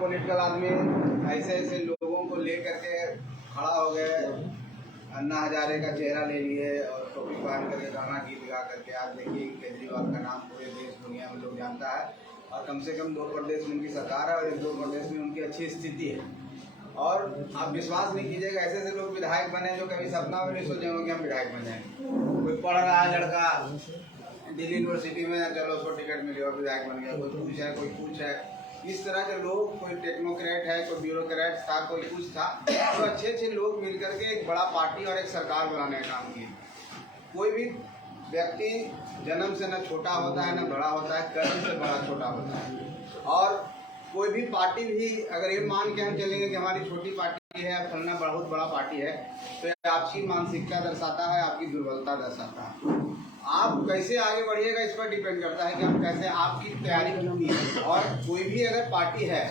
Political आदमी ऐसे ऐसे लोगों को लेकर के खड़ा हो गए, अन्ना हजारे का चेहरा ले लिए और टोपी पहन करके गाना गीत गा करके। आज देखिए केजरीवाल का नाम पूरे देश दुनिया में लोग जानता है और कम से कम 2 प्रदेश में उनकी सरकार है और 1-2 प्रदेश में उनकी अच्छी स्थिति है। और आप विश्वास नहीं कीजिएगा, ऐसे ऐसे लोग विधायक बने जो कभी सपना में नहीं सोचे होंगे कि हम विधायक बन जाएंगे। कोई पढ़ रहा है लड़का दिल्ली यूनिवर्सिटी में, चलो उसको टिकट मिली और विधायक बन गया। कोई कुछ है, कोई कुछ है, इस तरह के लोग, कोई टेक्नोक्रेट है, कोई ब्यूरोक्रेट था, कोई कुछ था। तो अच्छे अच्छे लोग मिलकर के एक बड़ा पार्टी और एक सरकार बनाने का काम किए। कोई भी व्यक्ति जन्म से न छोटा होता है न बड़ा होता है, कर्म से बड़ा छोटा होता है। और कोई भी पार्टी भी अगर ये मान के हम चलेंगे कि हमारी छोटी पार्टी है, फलना बहुत बड़ा पार्टी है, तो ये आपकी मानसिकता दर्शाता है, आपकी दुर्बलता दर्शाता है। आप कैसे आगे बढ़िएगा इस पर डिपेंड करता है कि आप कैसे, आपकी तैयारी कितनी है। और कोई भी अगर पार्टी है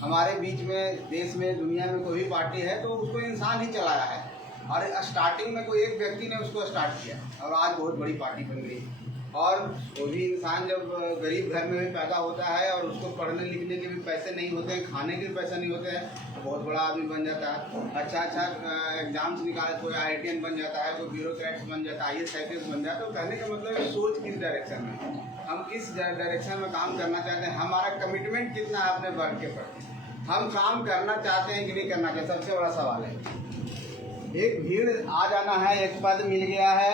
हमारे बीच में, देश में, दुनिया में कोई भी पार्टी है तो उसको इंसान ही चलाया है। और स्टार्टिंग में कोई एक व्यक्ति ने उसको स्टार्ट किया और आज बहुत बड़ी पार्टी बन गई। और वो भी इंसान जब गरीब घर में भी पैदा होता है और उसको पढ़ने लिखने के भी पैसे नहीं होते हैं, खाने के भी पैसे नहीं होते हैं, तो बहुत बड़ा आदमी बन जाता है। अच्छा एग्जाम्स निकाले, कोई IITN बन जाता है, कोई ब्यूरोक्रेट्स बन जाता है, IAS IPS बन जाता है। तो कहने का मतलब है सोच किस डायरेक्शन में, हम किस डायरेक्शन में काम करना चाहते हैं, हमारा कमिटमेंट कितना है अपने वर्क के प्रति, हम काम करना चाहते हैं कि नहीं करना चाहते, सबसे बड़ा सवाल है। एक भीड़ आ जाना है, एक पद मिल गया है,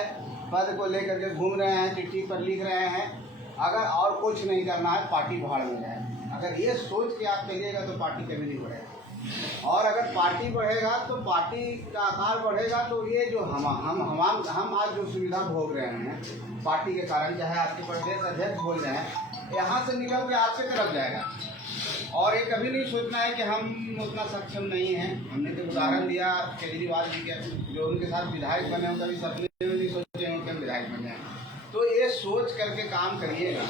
पद को लेकर के घूम रहे हैं, चिट्ठी पर लिख रहे हैं, अगर और कुछ नहीं करना है पार्टी भाड़ में जाए। अगर ये सोच के आप चलिएगा तो पार्टी कभी नहीं बढ़ेगा। और अगर पार्टी बढ़ेगा तो पार्टी का आकार बढ़ेगा। तो ये जो हम आज जो सुविधा भोग रहे हैं पार्टी के कारण, चाहे आपके प्रदेश अध्यक्ष बोल रहे हैं, यहाँ से निकल के आपके तरफ जाएगा। और ये कभी नहीं सोचना है कि हम उतना सक्षम नहीं हैं। हमने तो उदाहरण दिया केजरीवाल जी के, जो उनके साथ विधायक बने हो, कभी सपने में नहीं सोचे हो कि हम विधायक बन जाएं। तो ये सोच करके काम करिएगा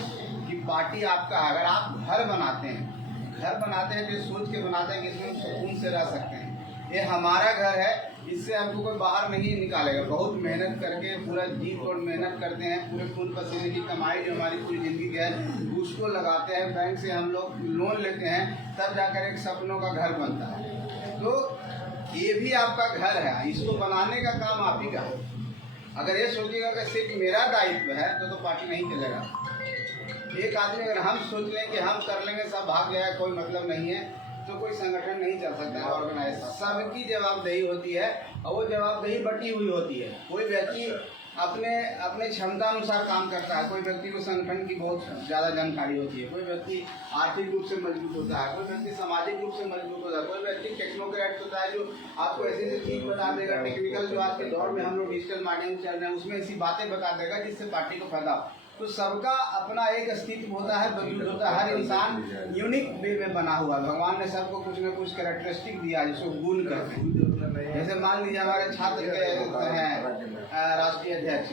कि पार्टी आपका, अगर आप घर बनाते हैं तो ये सोच के बनाते हैं कि इसमें हम सुकून से रह सकते हैं, ये हमारा घर है, इससे हमको कोई बाहर नहीं निकालेगा। बहुत मेहनत करके, पूरा जी तोड़ मेहनत करते हैं, पूरे खून पसीने की कमाई जो हमारी पूरी ज़िंदगी की है उसको लगाते हैं, बैंक से हम लोग लोन लेते हैं, तब जाकर एक सपनों का घर बनता है। तो ये भी आपका घर है, इसको बनाने का काम आप ही का है। अगर ये सोचिएगा कि सिर्फ मेरा दायित्व है तो पार्टी नहीं चलेगा। एक आदमी अगर हम सोच लें कि हम कर लेंगे, सब भाग जाएगा, कोई मतलब नहीं है, तो कोई संगठन नहीं चल सकता है। ऑर्गेनाइज सबकी जवाबदेही होती है और वो जवाबदेही बटी हुई होती है। कोई व्यक्ति अपने क्षमता अनुसार काम करता है, कोई व्यक्ति को संगठन की बहुत ज़्यादा जानकारी होती है, कोई व्यक्ति आर्थिक रूप से मजबूत होता है, कोई व्यक्ति सामाजिक रूप से मजबूत होता है, कोई व्यक्ति टेक्नोक्रेट होता है जो आपको ऐसी ऐसी चीज़ बता देगा, टेक्निकल जो आज के दौर में हम लोग डिजिटल माध्यम चल रहे हैं उसमें ऐसी बातें बता देगा जिससे पार्टी को फायदा हो। तो सबका अपना एक अस्तित्व होता है, वजूद होता है। हर इंसान यूनिक वे में बना हुआ है। भगवान ने सबको कुछ न कुछ कैरेक्टरिस्टिक दिया जिसको गुण कहते हैं। जैसे मान लीजिए हमारे छात्र के हैं राष्ट्रीय अध्यक्ष,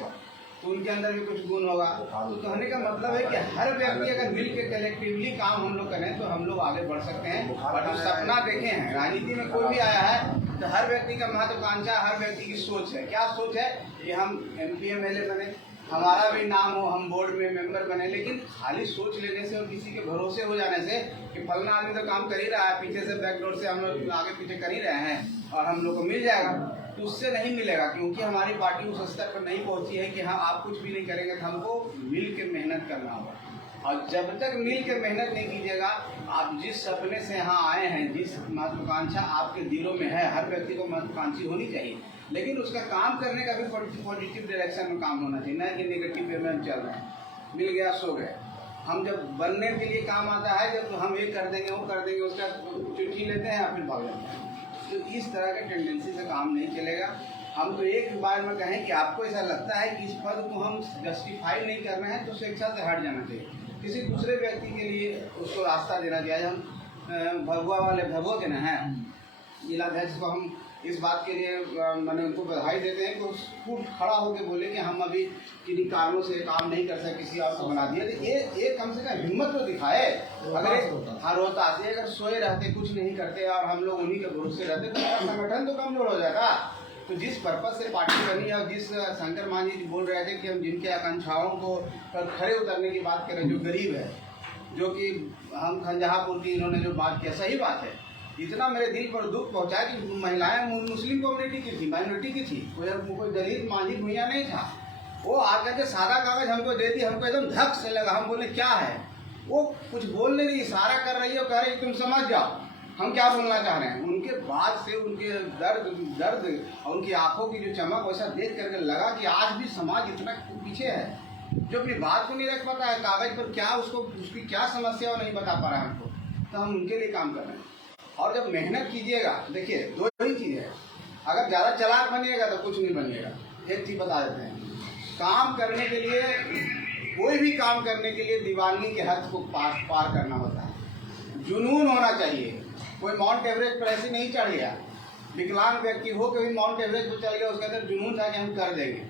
तो उनके अंदर भी कुछ गुण होगा। तो कहने का मतलब है कि हर व्यक्ति अगर मिल के कलेक्टिवली काम हम लोग करें तो हम लोग आगे बढ़ सकते हैं। और जो सपना देखे हैं, राजनीति में कोई भी आया है तो हर व्यक्ति का महत्वाकांक्षा, हर व्यक्ति की सोच है। क्या सोच है कि हम MP MLA बने, हमारा भी नाम हो, हम बोर्ड में मेंबर बने। लेकिन खाली सोच लेने से और किसी के भरोसे हो जाने से कि फलना आदमी तो काम कर ही रहा है, पीछे से बैकडोर से हम लोग आगे पीछे कर ही रहे हैं और हम लोग को मिल जाएगा, तो उससे नहीं मिलेगा। क्योंकि हमारी पार्टी उस स्तर पर नहीं पहुंची है कि हाँ आप कुछ भी नहीं करेंगे, तो हमको मिल के मेहनत करना होगा। और जब तक मिल के मेहनत नहीं कीजिएगा, आप जिस सपने से यहाँ आए हैं, जिस महत्वाकांक्षा आपके दिलों में है, हर व्यक्ति को महत्वाकांक्षी होनी चाहिए, लेकिन उसका काम करने का भी पॉजिटिव डायरेक्शन में काम होना चाहिए, ना कि नेगेटिव वे में हम चल रहे हैं। मिल गया सो गए। हम जब बनने के लिए काम आता है, जब हम ये कर देंगे वो कर देंगे, उसका चिट्ठी लेते हैं फिर भाग जाते हैं। तो इस तरह के टेंडेंसी से काम नहीं चलेगा। हम तो एक बार में कहें कि आपको ऐसा लगता है कि इस पद को हम जस्टिफाई नहीं कर रहे हैं तो स्वेच्छा से हट जाना चाहिए, किसी दूसरे व्यक्ति के लिए उसको रास्ता देना चाहिए। हम भभुआ के ना हैं जिलाध्यक्ष को हम इस बात के लिए मैंने उनको बधाई देते हैं कि वो खड़ा होकर बोले कि हम अभी किन्हीं कारणों से काम नहीं कर सकते, किसी और को बना दिया। तो ये कम से कम हिम्मत तो दिखाए। अगर हर होता अगर सोए रहते, कुछ नहीं करते और हम लोग उन्हीं के भरोसे रहते तो संगठन तो कमजोर हो जाएगा। तो जिस पर्पज से पार्टी बनी और जिस शंकर मान जी बोल रहे थे कि हम जिनके आकांक्षाओं को खड़े उतरने की बात करें, जो गरीब है जो कि हम खंजहापुर की इन्होंने जो बात किया सही बात है। इतना मेरे दिल पर दुख पहुंचा कि महिलाएं मुस्लिम कम्युनिटी की थी, माइनॉरिटी की थी, कोई दलित मांझी भुइयां नहीं था। वो आकर के सादा कागज हमको दे दी, हमको एकदम धक से लगा। हम बोले क्या है, वो कुछ बोलने नहीं, इशारा कर रही है और कह रही तुम समझ जाओ हम क्या बोलना चाह रहे हैं। उनके बाद से उनके दर्द और उनकी आंखों की जो चमक वैसा देख करके लगा कि आज भी समाज इतना पीछे है, जो अपनी बात को नहीं रख पाता है, कागज पर क्या उसकी क्या समस्या वो नहीं बता पा रहा है हमको। तो हम उनके लिए काम कर रहे हैं। और जब मेहनत कीजिएगा, देखिए दो ही चीज़ है, अगर ज़्यादा चालाक बनिएगा तो कुछ नहीं बनिएगा। एक चीज़ बता देते हैं, काम करने के लिए, कोई भी काम करने के लिए दीवानगी के हद को पार करना होता है, जुनून होना चाहिए। कोई माउंट एवरेस्ट पर ऐसे नहीं चढ़ गया, विकलांग व्यक्ति हो कभी माउंट एवरेस्ट पर चढ़ गया, उसके अंदर जुनून था कि हम कर देंगे।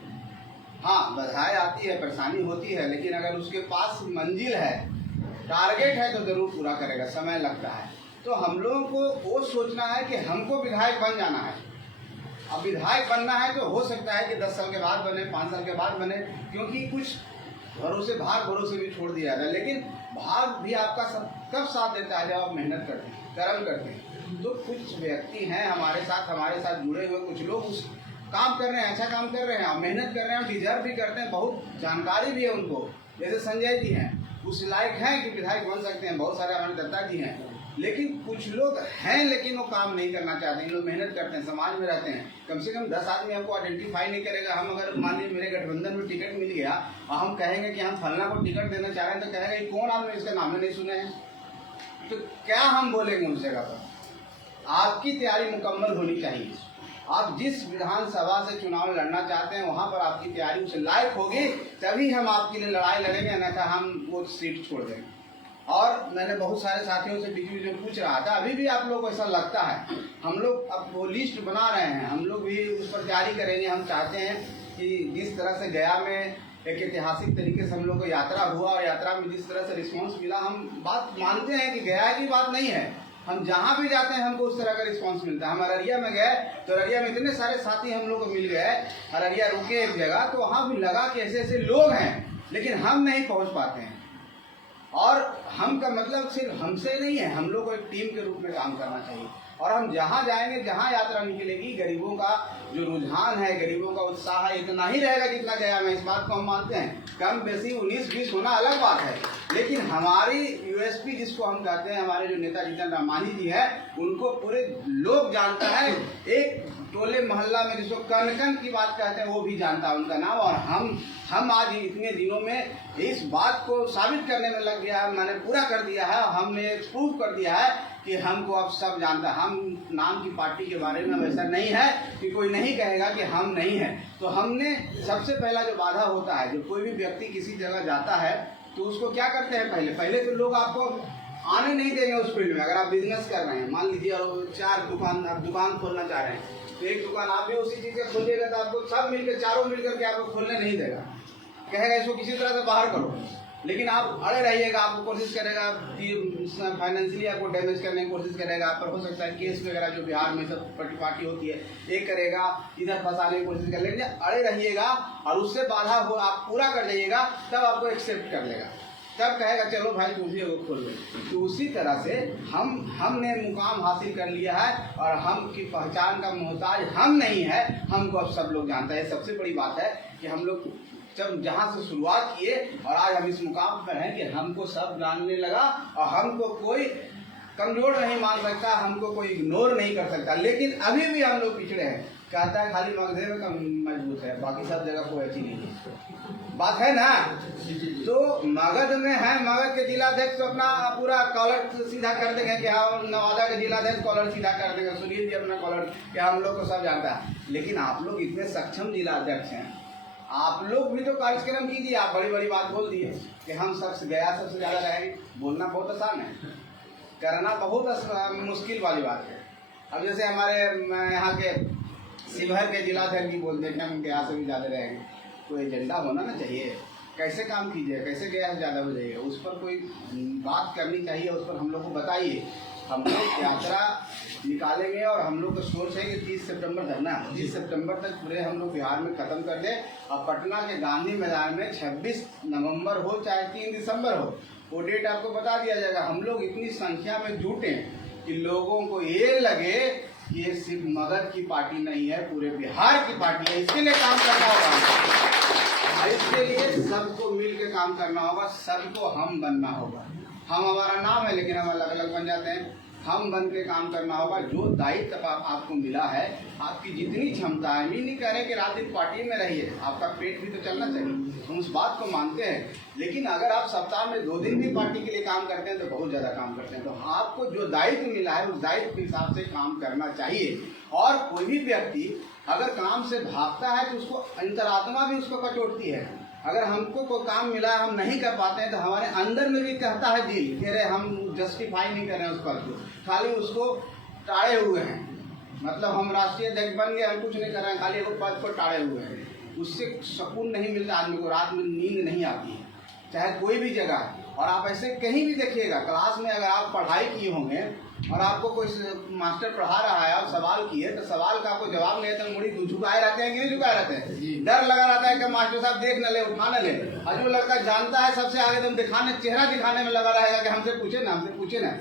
हाँ, बाधाएं आती है, परेशानी होती है, लेकिन अगर उसके पास मंजिल है, टारगेट है तो ज़रूर पूरा करेगा। समय लगता है। तो हम लोगों को वो सोचना है कि हमको विधायक बन जाना है। अब विधायक बनना है तो हो सकता है कि 10 साल के बाद बने, 5 साल के बाद बने, क्योंकि कुछ भाग भरोसे भी छोड़ दिया जाता है। लेकिन भाग भी आपका कब साथ देता है, जब आप मेहनत करते हैं, कर्म करते हैं। तो कुछ व्यक्ति हैं हमारे साथ जुड़े हुए, कुछ लोग उस काम कर रहे हैं, अच्छा काम कर रहे हैं, मेहनत कर रहे हैं, डिजर्व भी करते हैं, बहुत जानकारी भी है उनको। जैसे संजय जी हैं, उस लायक हैं कि विधायक बन सकते हैं, बहुत सारे हमारे दत्ता जी हैं। लेकिन कुछ लोग हैं, लेकिन वो काम नहीं करना चाहते हैं। लोग मेहनत करते हैं, समाज में रहते हैं, कम से कम 10 आदमी हमको आइडेंटिफाई नहीं करेगा। हम अगर मान लीजिए मेरे गठबंधन में टिकट मिल गया और हम कहेंगे कि हम फलना को टिकट देना चाह रहे हैं, तो कहेगा ये कौन आदमी, इसका नाम नहीं सुने हैं। तो क्या हम बोलेंगे उस जगह पर? आपकी तैयारी मुकम्मल होनी चाहिए। आप जिस विधानसभा से चुनाव लड़ना चाहते हैं, वहाँ पर आपकी तैयारी उस लायक होगी, तभी हम आपके लिए लड़ाई लड़ेंगे, अन्यथा हम वो सीट छोड़ देंगे। और मैंने बहुत सारे साथियों से बीच में पूछ रहा था, अभी भी आप लोग को ऐसा लगता है? हम लोग अब वो लिस्ट बना रहे हैं, हम लोग भी उस पर तैयारी करेंगे। हम चाहते हैं कि जिस तरह से गया में एक ऐतिहासिक तरीके से हम लोग को यात्रा हुआ, और यात्रा में जिस तरह से रिस्पॉन्स मिला, हम बात मानते हैं कि गया की बात नहीं है, हम जहाँ भी जाते हैं हमको उस तरह का रिस्पॉन्स मिलता है। हम अररिया में गए तो अररिया में इतने सारे साथी हम लोग को मिल गए, अररिया रुके एक जगह, तो वहाँ भी लगा कि ऐसे ऐसे लोग हैं, लेकिन हम नहीं पहुँच पाते हैं। और हम का मतलब सिर्फ हमसे नहीं है, हम लोग को एक टीम के रूप में काम करना चाहिए। और हम जहाँ जाएंगे, जहाँ यात्रा निकलेगी, गरीबों का जो रुझान है, गरीबों का उत्साह है, इतना ही रहेगा जितना गया में। इस बात को हम मानते हैं। कम बेसी 19-20 होना अलग बात है, लेकिन हमारी यूएसपी जिसको हम कहते हैं, हमारे जो नेता जीतन राम मांझी जी है, उनको पूरे लोग जानता है। एक टोले मोहल्ला में जिसको कन कन की बात कहते हैं, वो भी जानता है उनका नाम। और हम आज इतने दिनों में इस बात को साबित करने में लग गया है, मैंने पूरा कर दिया है, हमने प्रूव कर दिया है कि हमको अब सब जानता है। हम नाम की पार्टी के बारे में वैसा नहीं है कि कोई नहीं कहेगा कि हम नहीं हैं। तो हमने सबसे पहला जो बाधा होता है, जो कोई भी व्यक्ति किसी जगह जाता है तो उसको क्या करते हैं, पहले तो लोग आपको आने नहीं देंगे उस फील्ड में। अगर आप बिजनेस कर रहे हैं, मान लीजिए, और 4 दुकान खोलना चाह रहे हैं, तो एक दुकान आप भी उसी चीज़ का खोलिएगा तो आपको सब मिलकर, चारों मिलकर के आपको खोलने नहीं देगा, कहेगा इसको किसी तरह से बाहर करो। लेकिन आप अड़े रहिएगा, आपको कोशिश करेगा फाइनेंशियली आपको डैमेज करने की कोशिश करेगा। आप पर हो सकता है केस वगैरह जो बिहार में सब पार्टी होती है, एक करेगा, इधर फंसाने की कोशिश कर, लेकिन अड़े रहिएगा और उससे बाधा हो आप पूरा कर जाइएगा, तब आपको एक्सेप्ट कर लेगा, तब कहेगा चलो भाई तुम भी खोल लो। तो उसी तरह से हमने मुकाम हासिल कर लिया है, और हम की पहचान का मोहताज हम नहीं है, हमको अब सब लोग जानता है। सबसे बड़ी बात है कि हम लोग जब जहाँ से शुरुआत किए और आज हम इस मुकाम पर हैं कि हमको सब जानने लगा, और हमको कोई कमजोर नहीं मान सकता, हमको कोई इग्नोर नहीं कर सकता। लेकिन अभी भी हम लोग पिछड़े हैं। कहता है खाली मगधे में कम मजबूत है, बाकी सब जगह कोई अच्छी नहीं है। बात है ना? तो मगध में है, मगध के जिलाध्यक्ष तो अपना पूरा कॉलर सीधा कर देंगे कि हाँ, नवादा के जिलाध्यक्ष कॉलर सीधा कर देंगे, सुनील जी अपना कॉलर, कि हम लोग को सब जानता है। लेकिन आप लोग इतने सक्षम जिलाध्यक्ष हैं, आप लोग भी तो कार्यक्रम कीजिए। आप बड़ी बड़ी बात बोल दिए कि हम सबसे ज़्यादा रहेंगे। बोलना बहुत आसान है, करना बहुत मुश्किल वाली बात है। अब जैसे हमारे यहाँ के शिवहर के जिलाध्यक्ष जी बोलते हैं कि हम गया से भी ज़्यादा रहेंगे। तो एजेंडा होना ना चाहिए, कैसे काम कीजिए, कैसे गया से ज़्यादा हो जाइए, उस पर कोई बात करनी चाहिए, उस पर हम लोग को बताइए। हम लोग यात्रा निकालेंगे और हम लोग का सोच है कि 30 सितंबर तक ना, 30 सितंबर तक पूरे हम लोग बिहार में ख़त्म कर दें, और पटना के गांधी मैदान में 26 नवंबर हो चाहे 3 दिसंबर हो, वो डेट आपको बता दिया जाएगा। हम लोग इतनी संख्या में जुटे कि लोगों को ये लगे कि ये सिर्फ मगध की पार्टी नहीं है, पूरे बिहार की पार्टी है। इसके लिए काम करना होगा, इसके लिए सबको मिल के काम करना होगा, सबको हम बनना होगा। हम हमारा नाम है लेकिन हम अलग अलग बन जाते हैं। हम बन के काम करना होगा। जो दायित्व आपको मिला है, आपकी जितनी क्षमता है, हम ये नहीं कह रहे कि रात दिन पार्टी में रहिए, आपका पेट भी तो चलना चाहिए, हम उस बात को मानते हैं। लेकिन अगर आप सप्ताह में 2 दिन भी पार्टी के लिए काम करते हैं तो बहुत ज़्यादा काम करते हैं। तो आपको जो दायित्व मिला है उस दायित्व के हिसाब से काम करना चाहिए। और कोई भी व्यक्ति अगर काम से भागता है तो उसको अंतरात्मा भी उसको कचोटती है। अगर हमको कोई काम मिला है हम नहीं कर पाते हैं तो हमारे अंदर में भी कहता है दिल कि अरे हम जस्टिफाई नहीं कर रहे हैं उस पद को, खाली उसको टाड़े हुए हैं। मतलब हम राष्ट्रीय अध्यक्ष बन गए, हम कुछ नहीं कर रहे हैं, खाली वो पद को टाड़े हुए हैं। उससे सुकून नहीं मिलता आदमी को, रात में नींद नहीं आती है, चाहे कोई भी जगह। और आप ऐसे कहीं भी देखिएगा, क्लास में अगर आप पढ़ाई किए होंगे और आपको कोई मास्टर पढ़ा रहा है और सवाल किए तो सवाल का आपको जवाब नहीं है तो मुड़ी झुकाए रहते हैं कि नहीं झुकाए रहते हैं? डर लगा रहता है कि मास्टर साहब देख न ले, उठा न ले। और जो लड़का जानता है सबसे आगे एकदम दिखाने, चेहरा दिखाने में लगा रहेगा कि हमसे पूछे ना।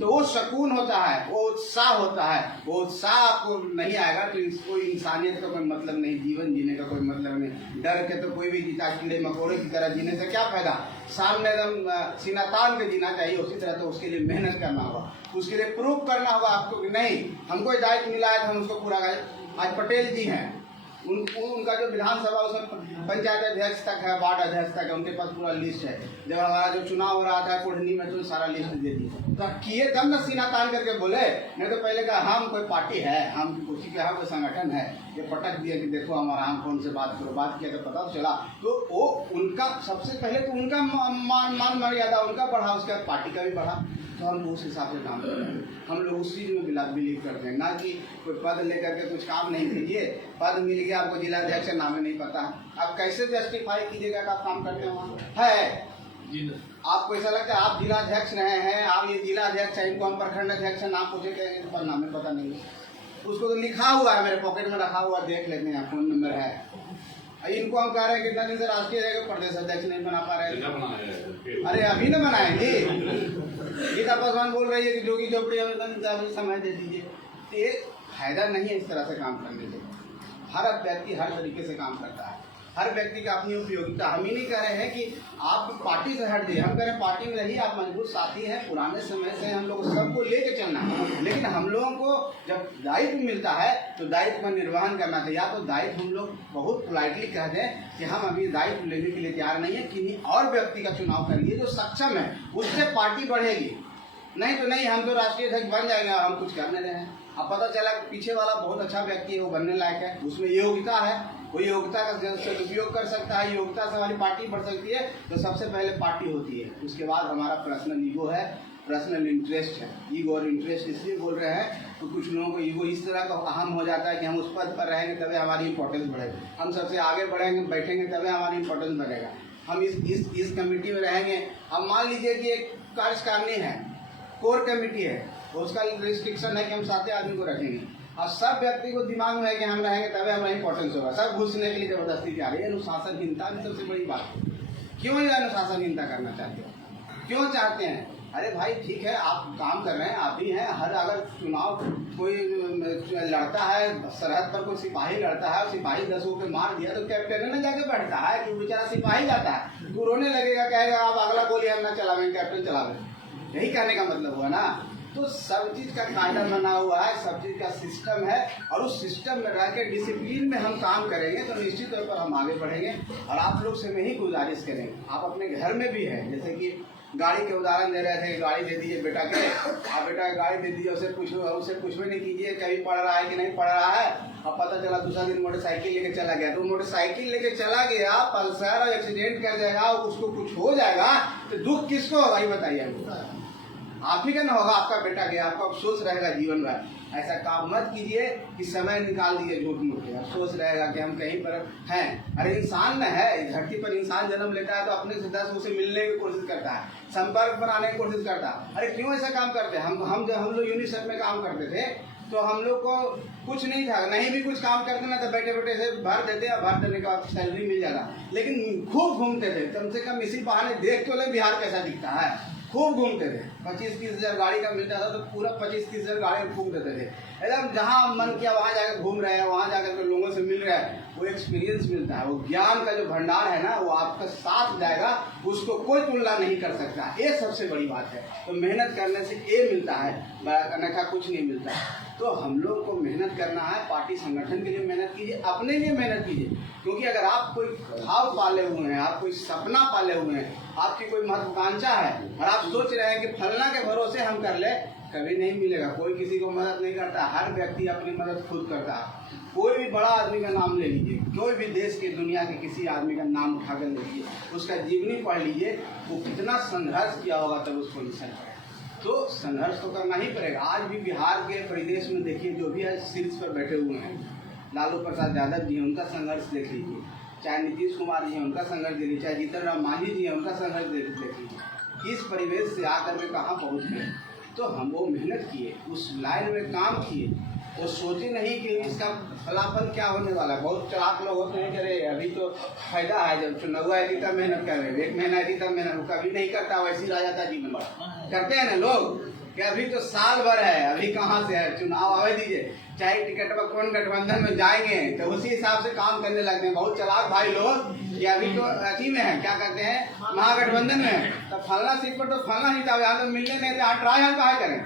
तो वो सुकून होता है, वो उत्साह होता है। वो उत्साह आपको नहीं आएगा तो कोई इंसानियत का कोई मतलब नहीं, जीवन जीने का कोई मतलब नहीं। डर के तो कोई भी जीता, कीड़े मकोड़े की तरह जीने से क्या फायदा? सामने एकदम सीना तान के जीना चाहिए। उसी तरह तो उसके लिए मेहनत करना होगा, उसके लिए प्रूव करना होगा आपको कि नहीं हमको दायित्व मिला है तो हम उसको पूरा करें। आज पटेल जी हैं, उनका जो विधानसभा उसमें पंचायत अध्यक्ष तक है, वार्ड अध्यक्ष तक है, उनके पास पूरा लिस्ट है। जब हमारा जो चुनाव हो रहा था कुढ़नी में तो सारा लिस्ट दे दी। तो किए तब न सीना तान करके बोले, नहीं तो पहले कहा हम कोई पार्टी है, हम कुर्सी पे है, कोई संगठन है, ये पटक दिया कि देखो हमारा हम कौन से बात करो। बात किया तो पता तो चला। तो वो उनका सबसे पहले तो उनका मान मर्यादा उनका बढ़ा, उसके बाद पार्टी का भी बढ़ा। तो हम उस हिसाब से काम कर रहे हैं। हम लोग उस चीज़ में बिलीव करते हैं, ना कि कोई पद लेकर के कुछ काम नहीं कीजिए। पद मिल गया आपको, जिला अध्यक्ष का नाम नहीं पता है, आप कैसे जस्टिफाई कीजिएगा कि आप काम करते हैं वहाँ है? आपको ऐसा लगता है आप जिला अध्यक्ष रहे हैं, आप ये जिला अध्यक्ष है, इनको हम प्रखंड अध्यक्ष नाम पूछे थे, इन पर नाम पता नहीं है। उसको तो लिखा हुआ है, मेरे पॉकेट में रखा हुआ, देख लेते हैं, फोन नंबर है। इनको हम कह रहे हैं कितना दिन से राष्ट्रीय प्रदेश अध्यक्ष नहीं बना पा रहे। अरे अभी न बनाएंगे। गीता पासवान बोल रही है कि जोगी झोपड़ी समय दे दीजिए। तो ये फायदा नहीं है इस तरह से काम करने से। हर व्यक्ति हर तरीके से काम करता है, हर व्यक्ति का अपनी उपयोगिता। हम ही नहीं कह रहे हैं कि आप पार्टी से हट जाइए, हम कह रहे हैं पार्टी में रहिए, आप मजबूत साथी हैं, पुराने समय से हम लोग सबको लेके चलना है। लेकिन हम लोगों को जब दायित्व मिलता है तो दायित्व का निर्वहन करना चाहिए। या तो दायित्व हम लोग बहुत पोलाइटली कह दें कि हम अभी दायित्व लेने के लिए तैयार नहीं है, किन्हीं और व्यक्ति का चुनाव करिए जो सक्षम है, उससे पार्टी बढ़ेगी। नहीं तो नहीं, हम तो राष्ट्रीय अध्यक्ष बन जाएंगे, हम कुछ कर नहीं रहे हैं। अब पता चला पीछे वाला बहुत अच्छा व्यक्ति है, वो बनने लायक है, उसमें योग्यता है, वो योग्यता का सदुपयोग कर सकता है, योग्यता से हमारी पार्टी बढ़ सकती है। तो सबसे पहले पार्टी होती है, उसके बाद हमारा पर्सनल ईगो है, पर्सनल इंटरेस्ट है। ईगो और इंटरेस्ट इसलिए बोल रहे हैं तो कुछ लोगों को ईगो इस तरह का अहम हो जाता है कि हम उस पद पर रहेंगे तभी हमारी इंपॉर्टेंस बढ़ेगी, हम सबसे आगे बढ़ेंगे बैठेंगे तभी हमारी इंपॉर्टेंस बढ़ेगा, हम इस कमेटी में रहेंगे। अब मान लीजिए कि एक कार्यकारिणी है, कोर कमेटी है, तो उसका रिस्ट्रिक्शन है कि हम 7 आदमी को रखेंगे। और सब व्यक्ति को दिमाग में है कि हम रहेंगे तभी हमारा इंपॉर्टेंस होगा, सब घुसने के लिए जबरदस्ती जा रही है। अनुशासनहीनता भी सबसे बड़ी बात है। क्यों ये अनुशासनहीनता करना चाहते हो, क्यों चाहते हैं? अरे भाई ठीक है, आप काम कर रहे हैं, आप ही हैं। हर अगर चुनाव कोई लड़ता है, सरहद पर कोई सिपाही लड़ता है, सिपाही 10 को मार दिया तो कैप्टन ने जाके बैठता है कि बेचारा सिपाही जाता है, तू रोने लगेगा, कहेगा आप अगला गोली हम ना चलावेंगे, कैप्टन चलावे। यही कहने का मतलब हुआ ना। तो सब चीज़ का कायदा बना हुआ है, सब चीज़ का सिस्टम है, और उस सिस्टम में रह के डिसिप्लिन में हम काम करेंगे तो निश्चित तौर पर हम आगे बढ़ेंगे। और आप लोग से मैं ही गुजारिश करेंगे, आप अपने घर में भी है, जैसे कि गाड़ी के उदाहरण दे रहे थे, गाड़ी दे दीजिए बेटा के, आप बेटा गाड़ी दे दीजिए, उससे पूछो नहीं कीजिए कभी पढ़ रहा है कि नहीं पढ़ रहा है। अब पता चला दूसरा दिन मोटरसाइकिल लेके चला गया, तो मोटरसाइकिल लेके चला गया पल्सर और एक्सीडेंट कर जाएगा, उसको कुछ हो जाएगा तो दुख किसको होगा ये बताइए? आप ही का ना होगा, आपका बेटा गया, आपको अफसोस रहेगा जीवन भर। ऐसा काम मत कीजिए कि समय निकाल दिए झूठ मूठ के, अफसोस रहेगा कि हम कहीं पर हैं। अरे इंसान न है, धरती पर इंसान जन्म लेता है तो अपने से 10 से मिलने की कोशिश करता है, संपर्क बनाने की कोशिश करता है। अरे क्यों ऐसा काम करते हैं? हम लोग यूनिसेफ में काम करते थे तो हम लोग को कुछ नहीं था, नहीं भी कुछ काम करते ना तो बैठे बैठे से भर देते और भर देने का सैलरी मिल जाता, लेकिन खूब घूमते थे। कम से कम इसी बहाने देख तो ले बिहार कैसा दिखता है, खूब घूमते थे। 25-30 हज़ार गाड़ी का मिलता था तो पूरा 25-30 हज़ार गाड़ी में फूक देते थे। एकदम जहाँ मन किया वहाँ जाकर घूम रहे हैं, वहाँ जाकर के लोगों से मिल रहे हैं, वो एक्सपीरियंस मिलता है, वो ज्ञान का जो भंडार है ना वो आपका साथ जाएगा, उसको कोई तुलना नहीं कर सकता। ये सबसे बड़ी बात है। तो मेहनत करने से ये मिलता है, अन्यथा कुछ नहीं मिलता। तो हम लोग को मेहनत करना है, पार्टी संगठन के लिए मेहनत कीजिए, अपने लिए मेहनत कीजिए। क्योंकि अगर आप कोई भाव पाले हुए हैं, आप कोई सपना पाले हुए हैं, आपकी कोई महत्वाकांक्षा है और आप सोच रहे हैं कि फलना के भरोसे हम कर ले, कभी नहीं मिलेगा। कोई किसी को मदद नहीं करता, हर व्यक्ति अपनी मदद खुद करता है। कोई भी बड़ा आदमी का नाम ले लीजिए, कोई भी देश के दुनिया के किसी आदमी का नाम उठाकर ले लीजिए, उसका जीवनी पढ़ लीजिए, वो कितना संघर्ष किया होगा तब उसको निकल पाए। तो संघर्ष तो करना ही पड़ेगा। आज भी बिहार के परिदेश में देखिए, जो भी आज शीर्ष पर बैठे हुए हैं, लालू प्रसाद यादव जी हैं, उनका संघर्ष देख लीजिए, चाहे नीतीश कुमार जी हैं उनका संघर्ष देख लीजिए, चाहे जीतन राम मांझी जी हैं उनका संघर्ष देख लीजिए, किस परिवेश से आकर के कहाँ पहुँच गए। तो हम वो मेहनत किए, उस लाइन में काम किए, तो सोचे नहीं कि इसका फलाफल क्या होने वाला है। बहुत चालाक लोग होते हैं कि अरे अभी तो फायदा है, जब चुनाव आएगी तब मेहनत कर रहे, एक महीना आएगी तब मेहनत, कभी नहीं करता, वैसे ही रह जाता जीवन भर। करते हैं ना लोग कि अभी तो साल भर है, अभी कहाँ से है, चुनाव आवे दीजिए, चाहे टिकट पर कौन गठबंधन में जाएंगे तो उसी हिसाब से काम करने लगते हैं। बहुत चालाक भाई लोग कि अभी तो अथी में है, क्या कहते हैं, महागठबंधन में, तो फलना सीट पर तो फलना ही था, यहाँ तो मिलने नहीं थे, यहाँ ट्राई हम कहाँ करें।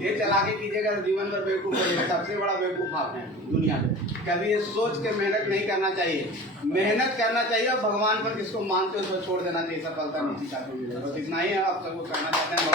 ये चला के कीजिएगा जीवन भर बेवकूफ़ होइएगा, सबसे बड़ा बेवकूफ़ आप हैं दुनिया में। कभी ये सोच के मेहनत नहीं करना चाहिए, मेहनत करना चाहिए और भगवान पर किसको मानते हो तो छोड़ देना चाहिए, सफलता नहीं चाहते मिलेगा। बस इतना ही है, आप सबको करना चाहते हैं।